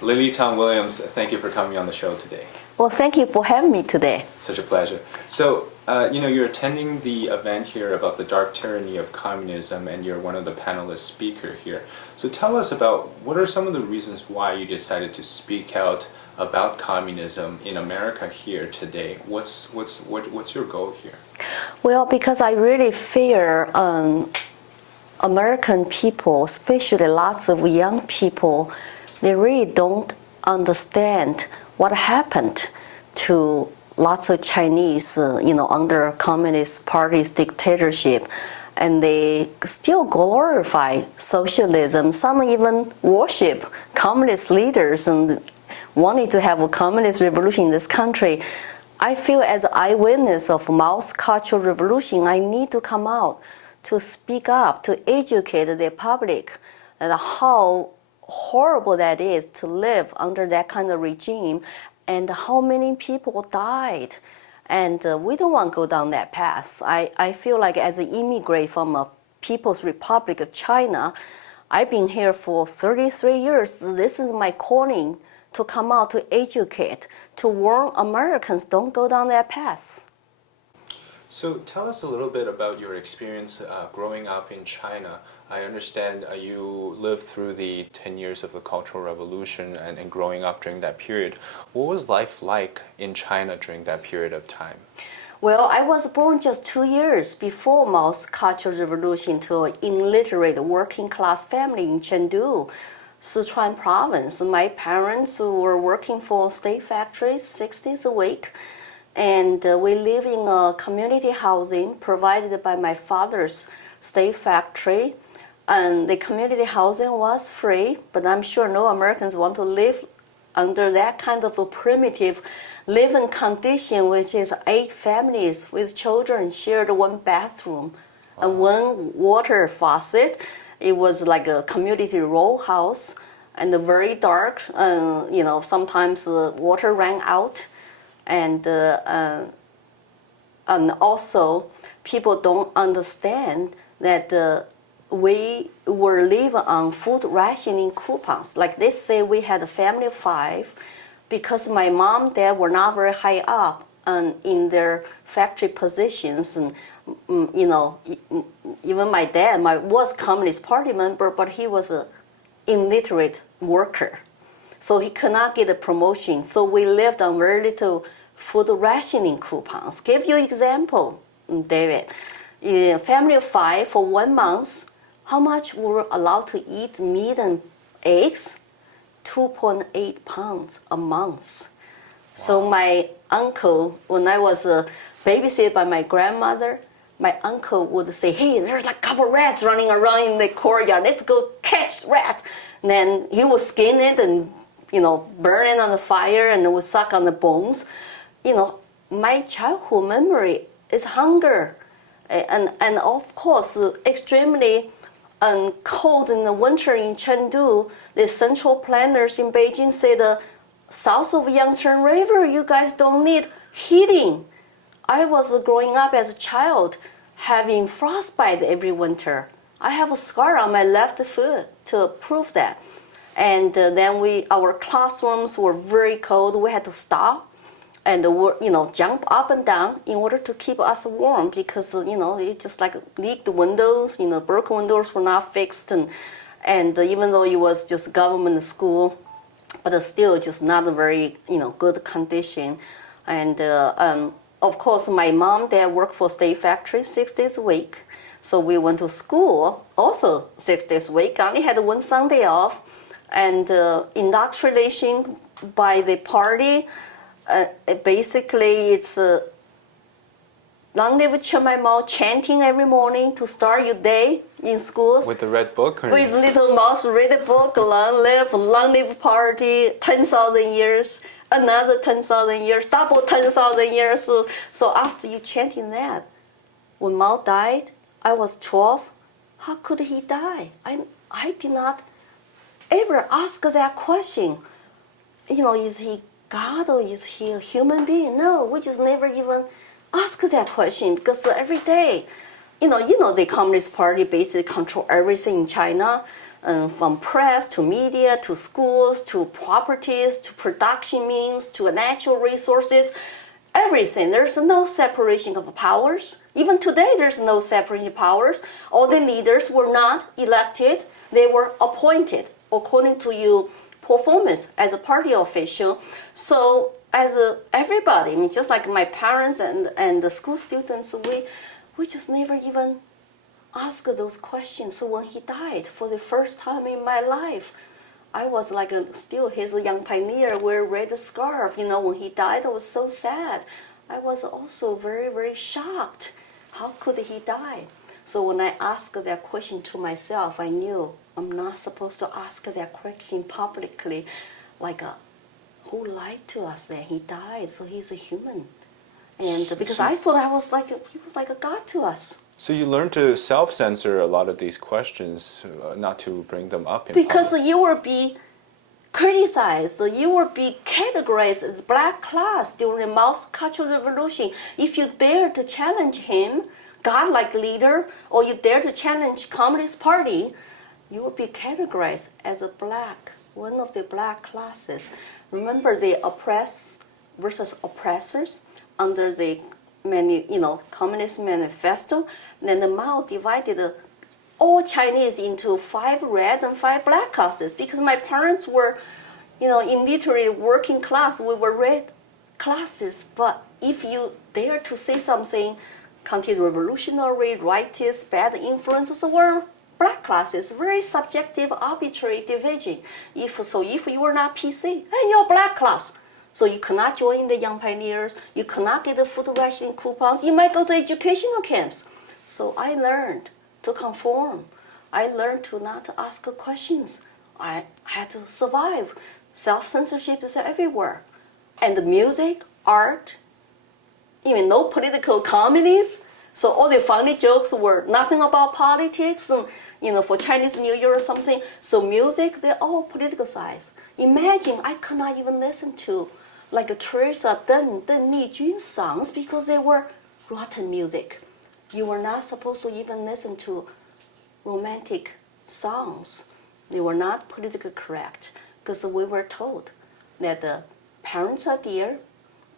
Lily Tong Williams, thank you for coming on the show today. Well, thank you for having me today. Such a pleasure. So, you're attending the event here about the dark tyranny of communism, and you're one of the panelist speakers here. So tell us about what are some of the reasons why you decided to speak out about communism in America here today. What's your goal here? Well, because I really fear American people, especially lots of young people, they really don't understand what happened to lots of Chinese, under Communist Party's dictatorship. And they still glorify socialism. Some even worship communist leaders and wanted to have a communist revolution in this country. I feel as an eyewitness of Mao's Cultural Revolution, I need to come out to speak up, to educate the public and how horrible that is to live under that kind of regime and how many people died. And we don't want to go down that path. I feel like as an immigrant from a People's Republic of China, I've been here for 33 years. This is my calling to come out to educate, to warn Americans don't go down that path. So tell us a little bit about your experience growing up in China. I understand you lived through the 10 years of the Cultural Revolution and growing up during that period. What was life like in China during that period of time? Well, I was born just 2 years before Mao's Cultural Revolution to an illiterate working class family in Chengdu, Sichuan province. My parents were working for state factories 6 days a week. And we live in a community housing provided by my father's state factory. And the community housing was free, but I'm sure no Americans want to live under that kind of a primitive living condition, which is 8 families with children shared one bathroom and one water faucet. It was like a community row house and very dark. Sometimes the water ran out. And also, people don't understand that we were living on food rationing coupons. Like they say we had a family of 5 because my mom, dad were not very high up in their factory positions. And, even my dad was Communist Party member, but he was an illiterate worker. So he could not get a promotion. So we lived on very little food rationing coupons. Give you example, David. In a family of 5 for 1 month, how much were allowed to eat meat and eggs? 2.8 pounds a month. Wow. So my uncle, when I was babysitted by my grandmother, my uncle would say, hey, there's like a couple of rats running around in the courtyard. Let's go catch rats. And then he would skin it and burn it on the fire and would suck on the bones. My childhood memory is hunger. And of course, extremely cold in the winter in Chengdu. The central planners in Beijing say the south of Yangtze River, you guys don't need heating. I was growing up as a child having frostbite every winter. I have a scar on my left foot to prove that. And then our classrooms were very cold. We had to stop and jump up and down in order to keep us warm because it just like leaked windows. Broken windows were not fixed, and even though it was just government school, but still just not a very good condition. And of course, my mom, dad worked for state factory 6 days a week. So we went to school also 6 days a week. I only had 1 Sunday off. And indoctrination by the party, basically it's long live Chairman Mao chanting every morning to start your day in schools. With the red book? Or? With little mouse read the book, long live party, 10,000 years. Another 10,000 years, double 10,000 years. So after you chanting that, when Mao died, I was 12. How could he die? I did not ever ask that question. Is he God or is he a human being? No, we just never even ask that question because every day, the Communist Party basically control everything in China. from press to media to schools to properties to production means to natural resources, everything. There's no separation of powers. Even today, there's no separation of powers. All the leaders were not elected, they were appointed according to your performance as a party official. So everybody, I mean, just like my parents and the school students, we just never even asked those questions. So when he died for the first time in my life, I was like still his young pioneer, wear red scarf. When he died, I was so sad. I was also very, very shocked. How could he die? So when I asked that question to myself, I knew I'm not supposed to ask that question publicly, like who lied to us that he died? So he's a human, and because I thought he was like a god to us. So you learned to self-censor a lot of these questions, not to bring them up in because public. you will be criticized, you will be categorized as black class during the Mao's Cultural Revolution. If you dare to challenge him, godlike leader, or you dare to challenge Communist Party, you will be categorized as a black, one of the black classes. Remember the oppressed versus oppressors under the Communist Manifesto. Then the Mao divided all Chinese into 5 red and 5 black classes, because my parents were, in literally working class. We were red classes, but if you dare to say something counter-revolutionary, rightist, bad influences, were black classes, very subjective, arbitrary division. If you were not PC, hey, you're black class. So you cannot join the Young Pioneers, you cannot get the food rationing coupons, you might go to educational camps. So I learned to conform. I learned to not ask questions. I had to survive. Self-censorship is everywhere. And the music, art, even no political communists. So all the funny jokes were nothing about politics, and, for Chinese New Year or something. So music, they're all politicized. Imagine I could not even listen to like Teresa Deng Nijun songs because they were rotten music. You were not supposed to even listen to romantic songs. They were not politically correct because we were told that the parents are dear,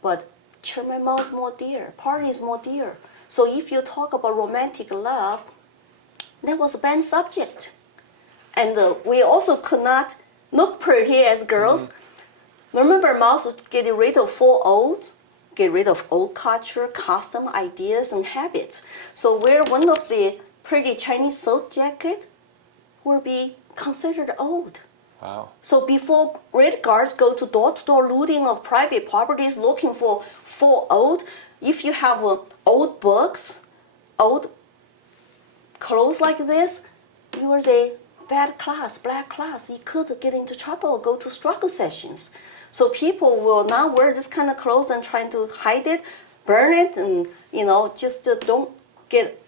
but Chairman Mao is more dear, party is more dear. So if you talk about romantic love, that was a banned subject. And we also could not look pretty as girls. Mm-hmm. Remember, Mao was getting rid of 4 olds, get rid of old culture, custom, ideas, and habits. So wear one of the pretty Chinese silk jacket will be considered old. Wow. So before Red Guards go to door-to-door looting of private properties looking for old, if you have old books, old clothes like this, you were the bad class, black class. You could get into trouble, go to struggle sessions. So people will now wear this kind of clothes and trying to hide it, burn it, and just don't get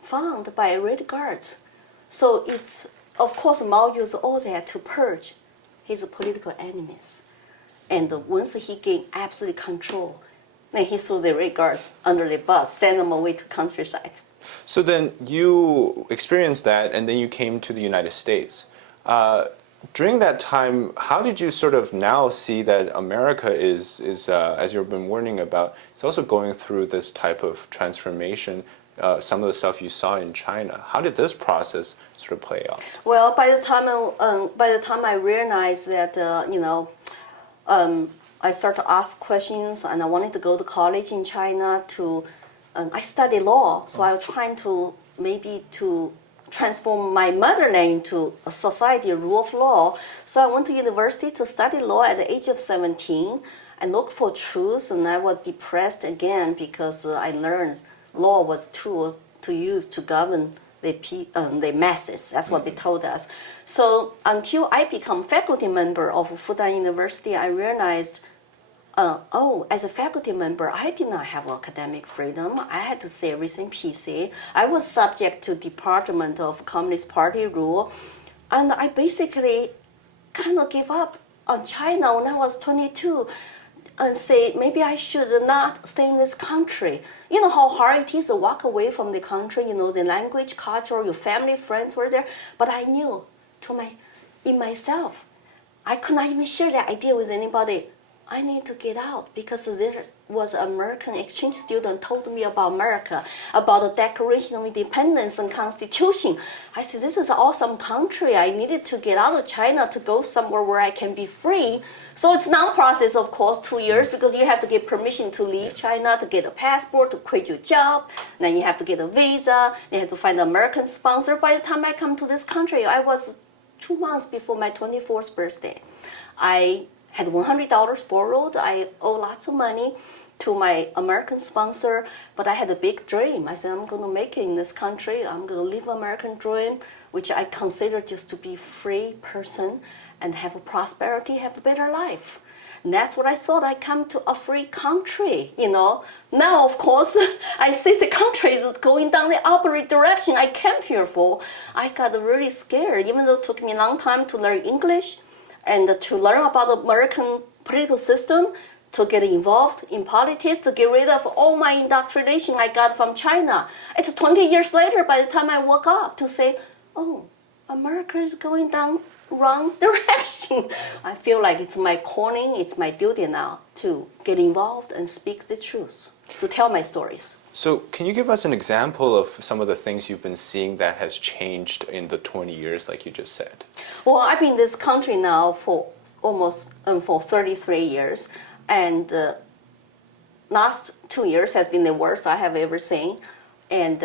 found by Red Guards. So it's, of course, Mao used all that to purge his political enemies. And once he gained absolute control, then he threw the Red Guards under the bus, sent them away to countryside. So then you experienced that, and then you came to the United States. During that time, how did you sort of now see that America is as you've been warning about, it's also going through this type of transformation, some of the stuff you saw in China. How did this process sort of play out? Well, by the time I realized that, I started to ask questions, and I wanted to go to college in China I studied law, so I was trying to transform my motherland into a society, a rule of law. So I went to university to study law at the age of 17. I looked for truth, and I was depressed again because I learned law was a tool to use to govern the masses. That's what they told us. So until I become faculty member of Fudan University, I realized, as a faculty member, I did not have academic freedom. I had to say everything PC. I was subject to Department of Communist Party rule. And I basically kind of gave up on China when I was 22. and say, maybe I should not stay in this country. You know how hard it is to walk away from the country, you know, the language, culture, your family, friends were there. But I knew in myself, I could not even share that idea with anybody. I need to get out because there was an American exchange student told me about America, about the Declaration of Independence and Constitution. I said, this is an awesome country. I needed to get out of China to go somewhere where I can be free. So it's now process, of course, 2 years because you have to get permission to leave China, to get a passport, to quit your job. Then you have to get a visa. You have to find an American sponsor. By the time I come to this country, I was 2 months before my 24th birthday. I had $100 borrowed. I owe lots of money to my American sponsor, but I had a big dream. I said, I'm going to make it in this country. I'm going to live American dream, which I consider just to be free person and have a prosperity, have a better life. And that's what I thought. I come to a free country, you know. Now, of course, I see the country is going down the opposite direction I came here for. I got really scared, even though it took me a long time to learn English and to learn about the American political system, to get involved in politics, to get rid of all my indoctrination I got from China. It's 20 years later by the time I woke up to say, oh, America is going down wrong direction. I feel like it's my calling, it's my duty now to get involved and speak the truth, to tell my stories. So can you give us an example of some of the things you've been seeing that has changed in the 20 years, like you just said? Well, I've been in this country now for almost for 33 years, and last 2 years has been the worst I have ever seen. And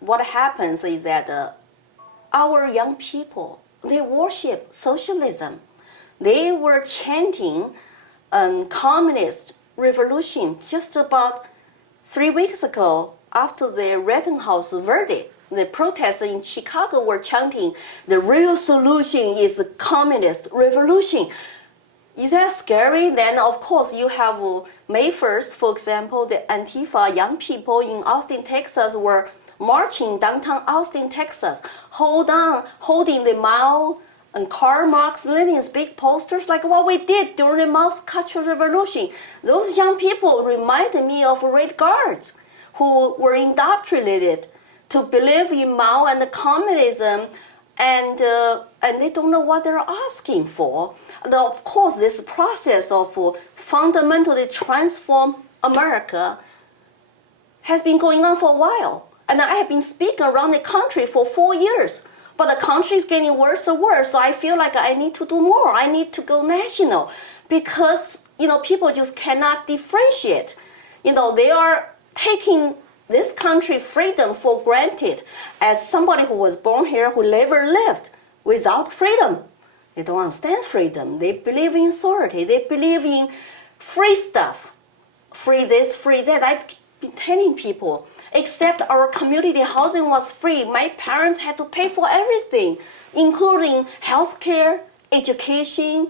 what happens is that our young people, they worship socialism. They were chanting communist revolution just about 3 weeks ago after the Rittenhouse verdict. The protesters in Chicago were chanting, the real solution is the communist revolution. Is that scary? Then, of course, you have May 1st, for example, the Antifa young people in Austin, Texas were marching downtown Austin, Texas, holding the Mao and Karl Marx Lenin's big posters like what we did during the Mao's Cultural Revolution. Those young people reminded me of Red Guards who were indoctrinated to believe in Mao and the communism, and they don't know what they're asking for. And of course, this process of fundamentally transform America has been going on for a while. And I have been speaking around the country for 4 years. But the country is getting worse and worse, so I feel like I need to do more. I need to go national because, you know, people just cannot differentiate. You know, they are taking this country freedom for granted as somebody who was born here who never lived without freedom. They don't understand freedom. They believe in authority. They believe in free stuff. Free this, free that. I've been telling people, except our community housing was free, my parents had to pay for everything, including health care, education,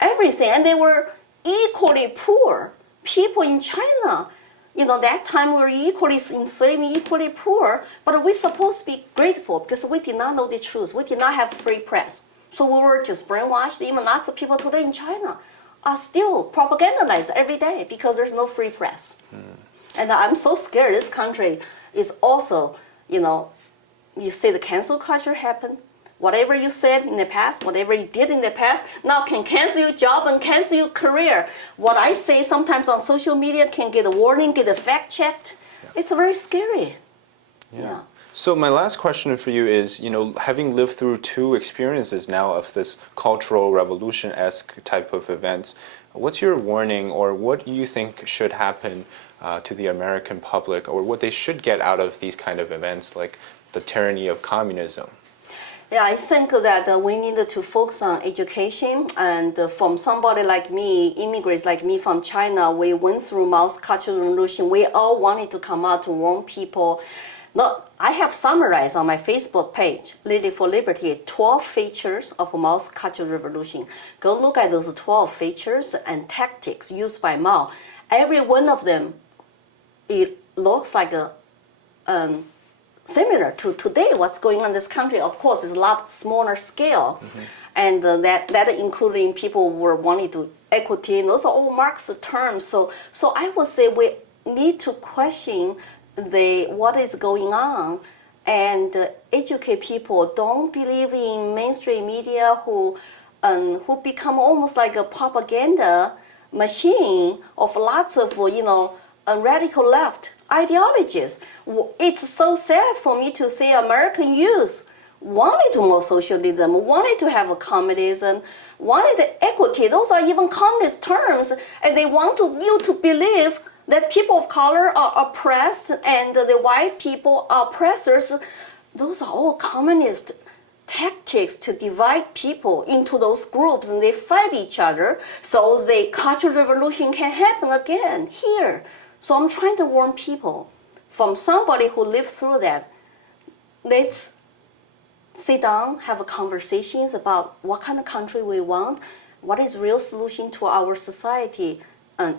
everything. And they were equally poor. People in China, you know, that time we were equally enslaved, equally poor, but we're supposed to be grateful because we did not know the truth. We did not have free press. So we were just brainwashed. Even lots of people today in China are still propagandized every day because there's no free press. And I'm so scared this country is also, you know, you say the cancel culture happened. Whatever you said in the past, whatever you did in the past, now can cancel your job and cancel your career. What I say sometimes on social media can get a warning, get a fact checked. Yeah. It's very scary. Yeah. So my last question for you is, you know, having lived through 2 experiences now of this cultural revolution-esque type of events, what's your warning or what do you think should happen to the American public, or what they should get out of these kind of events like the tyranny of communism? Yeah, I think that we need to focus on education. And from somebody like me, immigrants like me from China, we went through Mao's Cultural Revolution. We all wanted to come out to warn people. Look, I have summarized on my Facebook page, Lily for Liberty, 12 features of Mao's Cultural Revolution. Go look at those 12 features and tactics used by Mao. Every one of them, it looks like a similar to today, what's going on in this country. Of course, it's a lot smaller scale. and that including people were wanting to equity, and those are all Marxist terms. So I would say we need to question what is going on and educate people. Don't believe in mainstream media who become almost like a propaganda machine of lots of radical left ideologies. It's so sad for me to see American youth wanted to more socialism, wanted to have a communism, wanted equity. Those are even communist terms, and they want you to believe that people of color are oppressed and the white people are oppressors. Those are all communist tactics to divide people into those groups, and they fight each other so the cultural revolution can happen again here. So I'm trying to warn people from somebody who lived through that. Let's sit down, have conversations about what kind of country we want, what is real solution to our society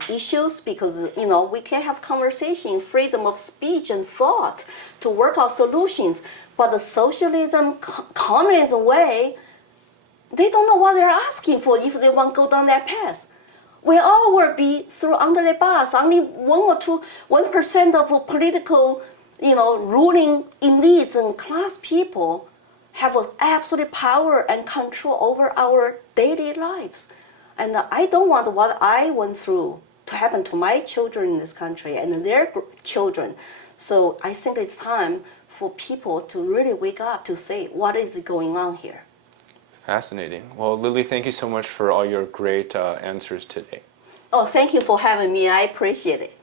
issues, because we can have conversation, freedom of speech and thought to work out solutions. But the socialism, communism way, they don't know what they're asking for if they want to go down that path. We all will be thrown under the bus. Only 1% of political, ruling elites and class people have absolute power and control over our daily lives. And I don't want what I went through to happen to my children in this country and their children. So I think it's time for people to really wake up to say, what is going on here? Fascinating. Well, Lily, thank you so much for all your great answers today. Oh, thank you for having me. I appreciate it.